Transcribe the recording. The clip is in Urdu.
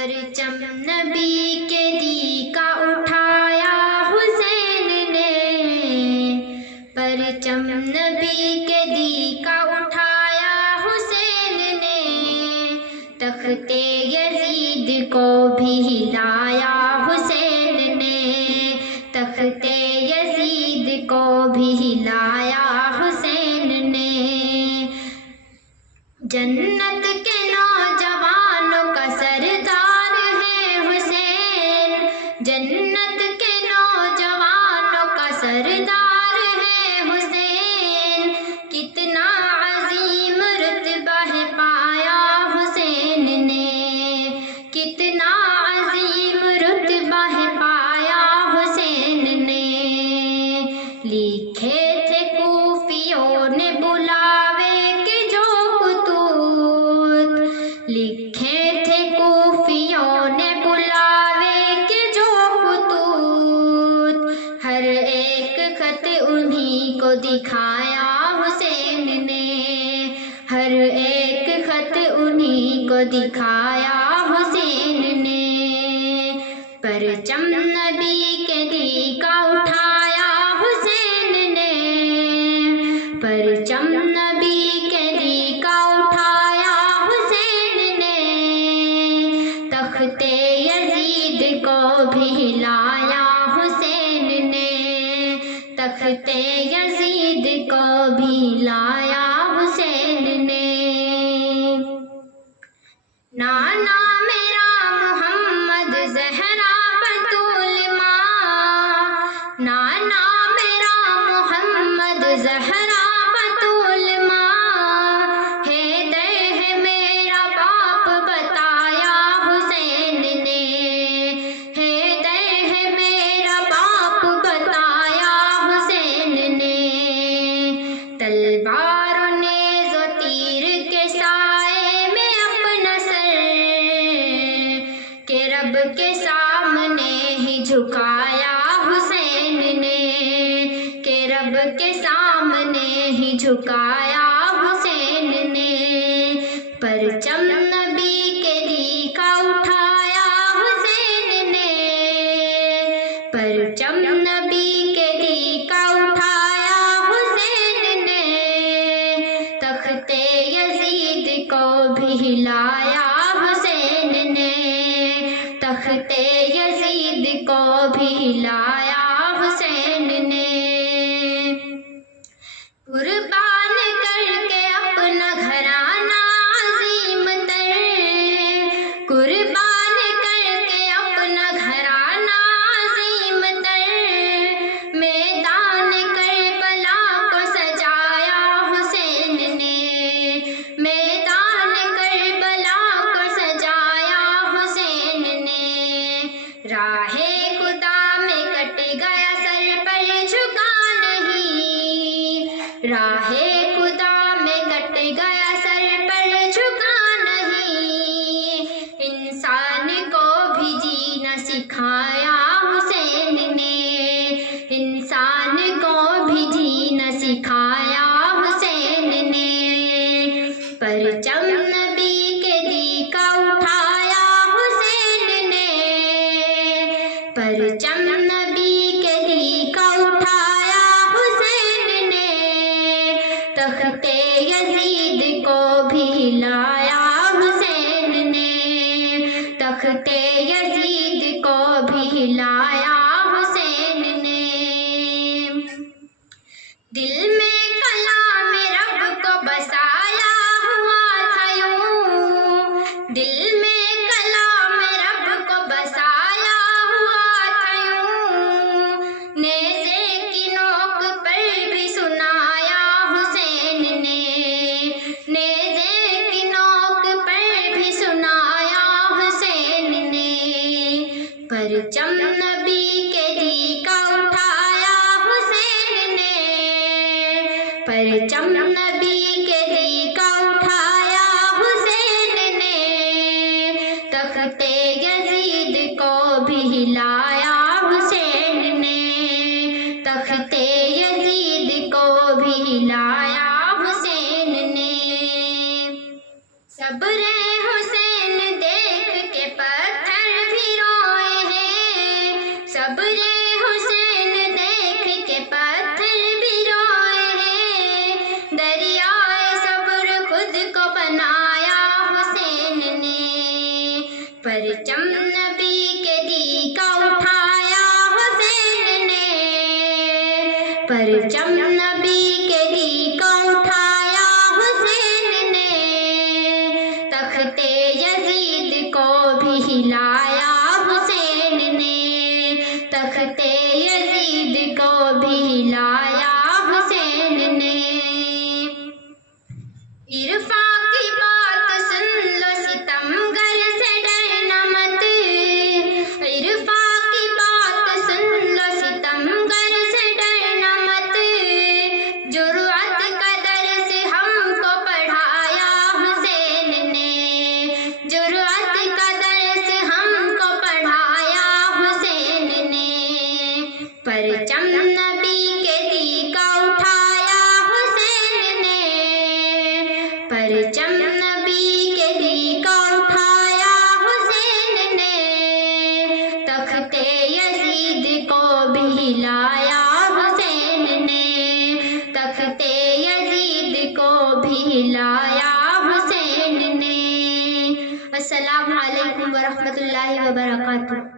پرچم نبی کے دی کا اٹھایا حسین نے، پرچم نبی کے دی کا اٹھایا حسین نے، تخت یزید کو بھی ہلایا حسین نے، تخت یزید کو بھی ہلایا حسین نے، جنت کے نوجوانوں کا سردار ہے حسین، جنت کے نوجوانوں کا سردار ہے حسین، کتنا عظیم رتبہ ہے پایا حسین نے، کتنا عظیم رتبہ ہے پایا حسین نے، لکھے تھے کوفیوں نے بلاوے کے جو خطوط، لکھے تھے کوفیوں نے بلاوے کے جو خطوط، ہر ایک خط انہی کو دکھایا حسین نے، ہر ایک خط انہی کو دکھایا حسین نے، پرچم نبی کے دی کا اٹھایا حسین نے، پرچم نبی کے دی کا اٹھایا حسین نے، تخت یزید کو بھی ہلایا حسین نے، تخت یزید کو بھی ہلایا حسین نے، نانا میرا محمد زہرا بطول ماں، نانا میرا محمد زہرا بطول ماں، حیدر ہے میرا باپ بتایا حسین نے، حیدر ہے میرا باپ بتایا حسین نے، تلوار و نیز و تیر کے سائے میں اپنا سر کہ رب کے سامنے ہی جھکایا حسین نے، کہ رب کے سامنے ہی جھکایا حسین نے، پرچم نبی کے دی کا اٹھایا حسین نے، پرچم نبی کے دی کا اٹھایا حسین نے، تخت یزید کو بھی ہلایا حسین نے، تخت یزید کو بھی ہلایا حسین نے، قربان کر کے اپنا گھرانہ عظیم تر، قربان کر کے اپنا گھرانہ عظیم تر، میدان کربلا کو سجایا حسین نے، میدان کربلا کو سجایا حسین نے، راہ خدا میں کٹ گیا سر پر جھکا نہیں، راہ خدا میں کٹ گیا سر پر جھکا نہیں، انسان کو بھی جینا سکھایا حسین نے، انسان کو بھی جینا سکھایا حسین نے، پرچم نبی کے دی کا اٹھایا حسین نے، پرچم نبی کے دی کا اٹھایا حسین نے، تخت یزید کو بھی ہلایا حسین نے، تخت یزید کو بھی ہلایا حسین نے، دل میں کلام رب کو بسایا ہوا تھا یوں، دل میں کلام رب کو بسایا ہوا تھا یوں، نیزے کی نوک پر بھی سنایا حسین نے، نیزے کی نوک پر بھی سنایا حسین نے، پرچم نبی کے دی کا اٹھایا حسین نے، پرچم نبی کے دی کا اٹھایا حسین نے، تخت یزید کو بھی ہلایا حسین نے، تخت یزید کو بھی ہلایا حسین نے، صبر حسین دیکھ کے پتہ پرچم نبی کے دی کا اٹھایا حسین نے، پرچم نبی کے دی کا اٹھایا حسین نے، تخت یزید کو بھی ہلایا حسین نے، تخت یزید کو بھی ہلایا حسین نے۔ عرفاں کی بات سن لو ستم گر سے ڈرنا مت، عرفاں کی بات سن لو ستم گر سے ڈرنا مت، جرأت کا درس ہم کو پڑھایا حسین نے، جرأت کا درس ہم کو پڑھایا حسین نے، پرچم نبی کے دی کا اٹھایا حسین نے، پرچم نبی کے دی کا اٹھایا حسین نے، تخت یزید کو بھی ہلایا حسین نے، تخت یزید کو بھی ہلایا حسین نے۔ السلام علیکم ورحمۃ اللہ وبرکاتہ۔